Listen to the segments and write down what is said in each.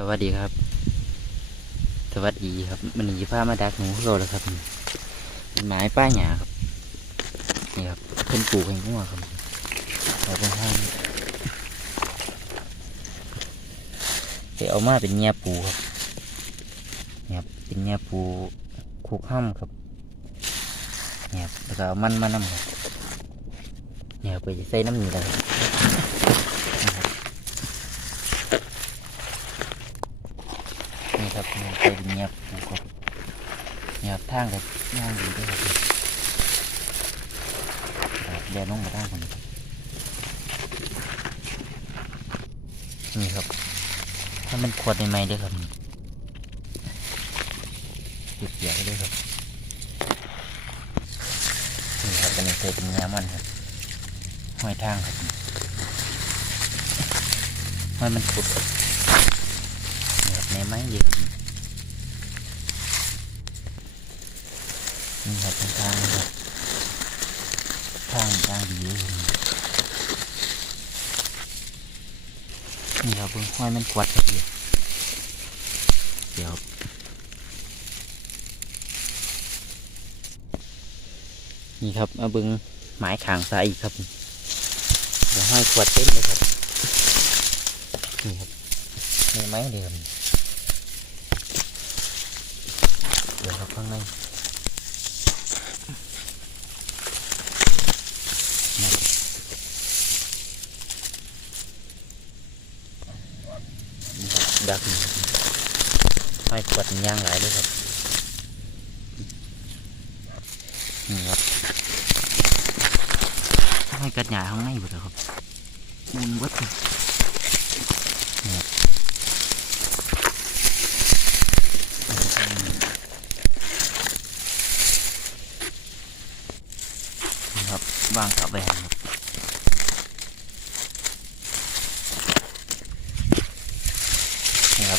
สวัสดีครับ สวัสดีครับมันหนีผ้ามาดักหนูเราแล้วครับเป็นไม้ป้ายหยาครับนี่ครับเพิ่นปลูกให้งัวครับเราเป็นห้างเดี๋ยวเอามาเป็นเงียปูครับเนี่ยบเป็นเงียปูคุกห้ำครับเนี่ยบแล้วก็เอามันมานำครับเนี่ยบไปใส่น้ำหนีเลยครับนี่ครับนี่ใส่เป็นเงียปูครับเนี่ยครับ ทางกับย่างดีด้วยครับครับเดินลงมาทางคนนี้นี่ครับ ถ้ามันขวดใหม่ๆด้วยครับติดเสียได้วยครับนี่ครับอันนี้เคยเป็นยามันครับห้อยทางครับห้อยมันขุดครับบในไม้เดียวครับ นี่ครับเป็นทางครับทางทางดีเลยนี่ครับเพิ่งห้อยมันขวดครับเดียวเดี๋ยวนี่ครับมาเบึงหมายขางซ้ายอีกครับเดี๋ยวห้อยขวดเต้นเลยครับนี่ครับมีไม้เดิมเดี๋ยวครับข้างในนครับนี่ครับ ดักนี่ครับห้ขวดย่างหลายเลยครับนี่ครับให้กัดหยาข้างในหมดแล้วครับมุนวัดครับวางกับแหวนครับนครับ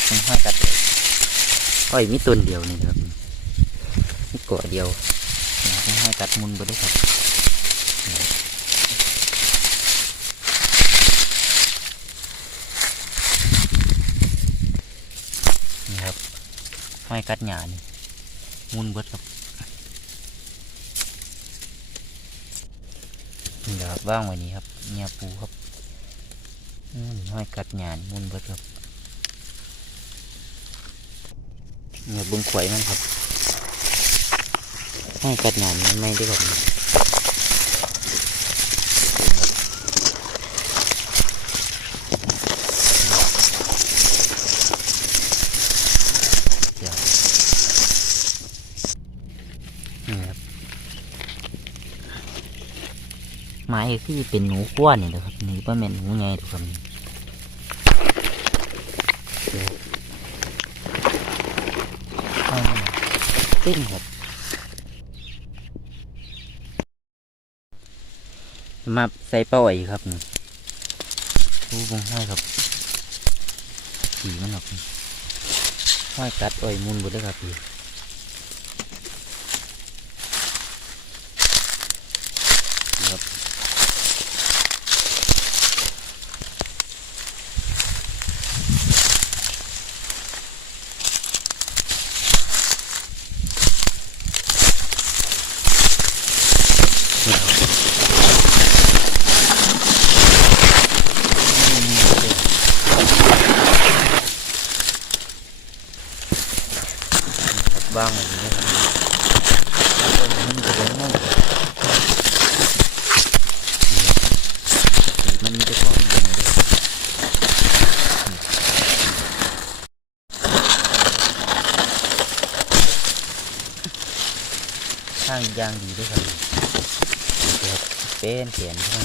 เพิ่งห้อยกัดเลยอ้อยมีต้นเดียวนี่ครับมีเกาะเดียวนี่ครับเพิ่งห้อยกัดมุนไปด้ครับนี่ครับห้อยกัดหยานี่มุนเบิดครับนี่แหละครับว่างไว้นี้ครับเงียปูครับห้อยกัดหยานมุนเบิดครับ เนี่ยบึงขวยมันครับห้อยกัดหยานี่ไม่ได้ครับเดี๋ยวนี่ครับไม้คือเป็นหนูกว้านนี่แหละครับนี่ป้าแม่นหนูไงทุกคนเดี๋ยวให้มันหน่อย ติ้งครับมาใส่เป้าไอ้ครับนี่รู้บงให้ครับสีมันหรอกนี่ห้อยกัดอ้อยมุนหมดเลยครับพี่ครับ บ้างอย่างนี้ครับแล้วก็มันจะเป็นง่ายมันมีแต่ของอย่างนี้ด้วข้างยางดีด้วยครับเป็นเขียนข้าง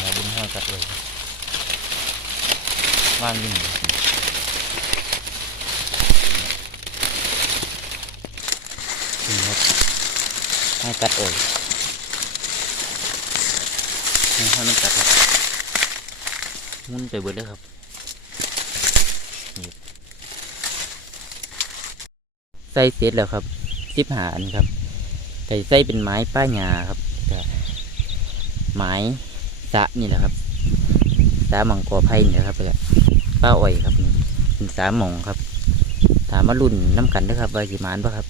เราบุญห้อยกัดเลย ว่างอยิ่งนี่ครับให้กัดโอยให้ให้มันกัดครับมุนไปเบิดเลยครับนี่ใส่เสร็จแล้วครับสิบหาอันครับไก่ใส่เป็นไม้ป้ายหญ้าครับแต่ไม้สะนี่แหละครับ สระมังกรไผ่นี่แหละครับแล้วก็ป้าอ้อยครับเป็นสาหมองครับ ถามว่ารุ่นน้ำกันนะครับว่าสิหมานปะครับ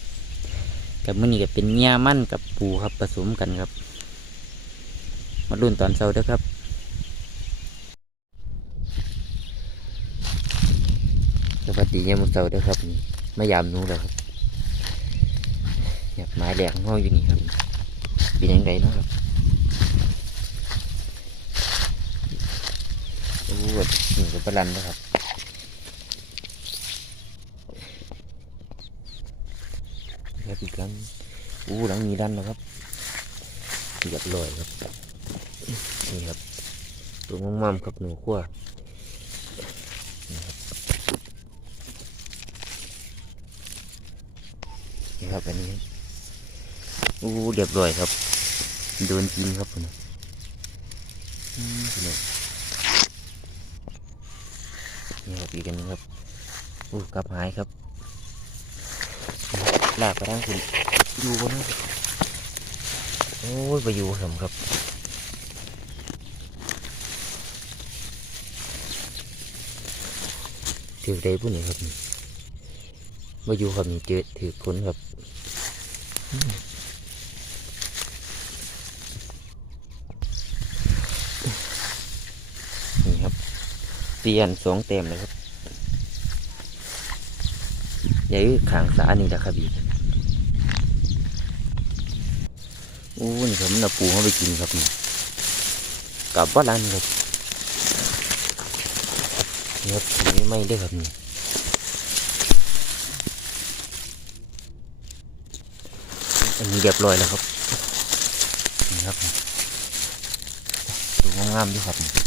กับมือนี้ก็เป็นเงี้ยมั่นกับปูครับผสมกันครับ มารุ่นตอนเช้าด้อครับสวัสดียามมื้อเช้าด้อครับนี่ยามนู้แล้วครับอยากไม้แหลกของอยู่นี่ครับเป็นยังไงเนาะครับ โอ้ยนี่ก็ปลาลันนะครับครับอีกลังอู้หลังมีดันนะครับเรียบร้อยครับนี่ครับตัวงามๆครับหนูขั้วนี่ครับอันนี้ครับอู้เรียบร้อยครับโดนกินครับผมนี่ นี่ครับอีกอันนึงครับอู้กับหายครับลากไปทางคุณอยู่บนนั้นโอ้ยไปอยู่สมครับถือได้ผู้นี้ครับมาอยู่ครับเจอถือคนครับ นี่ครับ เปลี่ยนสองเต็มเลยครับใหญ่ขางสานี่แหละครับอีกโอ้นี่ครับมันเอาปูเขาไปกินครับนี่กลับบ้านครับนี่ครับนี่ไม่ได้ครับนี่อันนี้เรียบร้อยแล้วครับนี่ครับดูงามๆด้วยครับ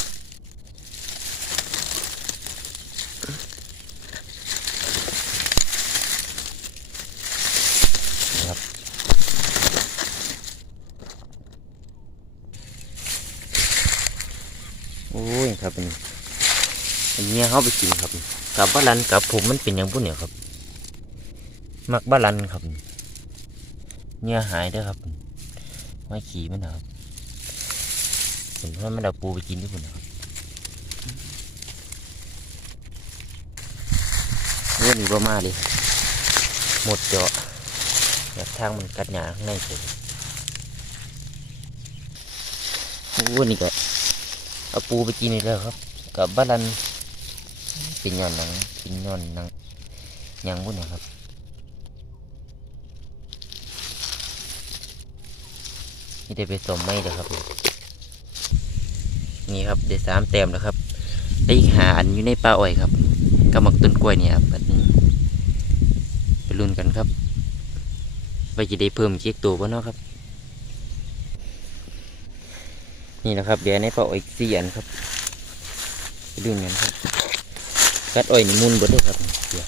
โอ้ยครับอันนี้ อันนี้เขาไปกินครับกับบาลันกับผมมันเป็นอย่างพวกเนี่ยครับ มักบาลันครับเนี่ยหายด้อครับไม่ขี่มันนะครับเห็นว่ามันเอาปูไปกินด้วยคนะครับเรื่องนี้บ่มาเลยหมดเจาะแบบทางมันกัดหยาข้างในเฉยโอ้นี่ก็เอาปูไปกินอีกแล้วครับ กับบ้านลัน เป็นย้อนหนังเป็นย้อนหนังยังบุ่นนะครับนี่ได้ไปสมไม่เลยครับ นี่ครับได้สามแต้มแล้วครับ ได้อีกหาอันอยู่ในปลาอ้อยครับกำมักต้นกล้วยเนี่ยครับอันนี้ไปลุ้นกันครับไปจะได้เพิ่มเช็คตัวบ่เนาะครับ นี่นะครับเดี๋ยวในป่าอีกสี่อันครับไปดูกันครับ กัดอ้อยนี่มุนเบดเลยครับเดี๋ยว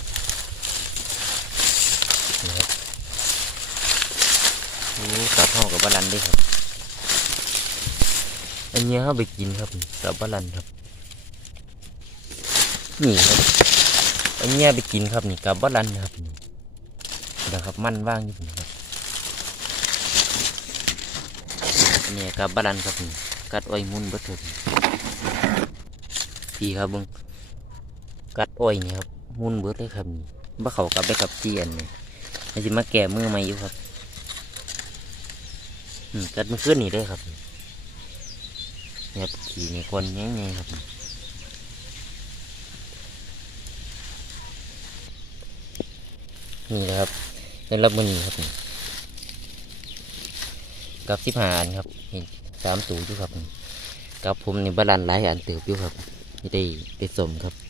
นี่อกับห้องกับบาลันด้วยครับ อันนี้เขาไปกินครับกับบาลันครับ นี่ครับ อันนี้ไปกินครับนี่กับบาลันครับนี่นะครับมันว่างอยู่นี่ครับเนี่ยกับบาลันครับนี่กัดอ้อยมุนเบิดเลยพี่ครับบึง กัดอ้อยนี่ครับมุนเบิดเลยครับนี่บ่เขากลับไปกับเจียนเนี่ยมันจะมาแก่มือใหม่อยู่ครับอืมกัดมันขึ้นนี่เลยครับเนี่ยขี่นี่คนแง่ๆครับนี่นะครับเป็นรับมือนี้ครับกับสิบหานครับนี่สามตูอยู่ครับกับผมนี่บาลันหลายอันเติบอยู่ครับไม่ได้ได้สมครับ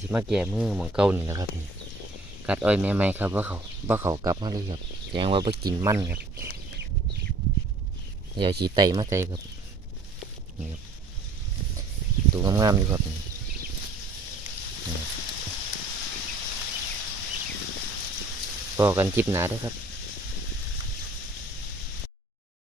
สิมาแก่มือหมองเก่านี่แหละครับนี่กัดอ้อยแม่ไม้ครับว่าเขาว่าเขากลับมาเลยครับแสดงว่าไปกินมันครับอย่าฉีไตมาใจครับนี่ครับตัวงามๆอยู่ครับนี่นี่ครับพอกันคลิปหนาด้วยครับ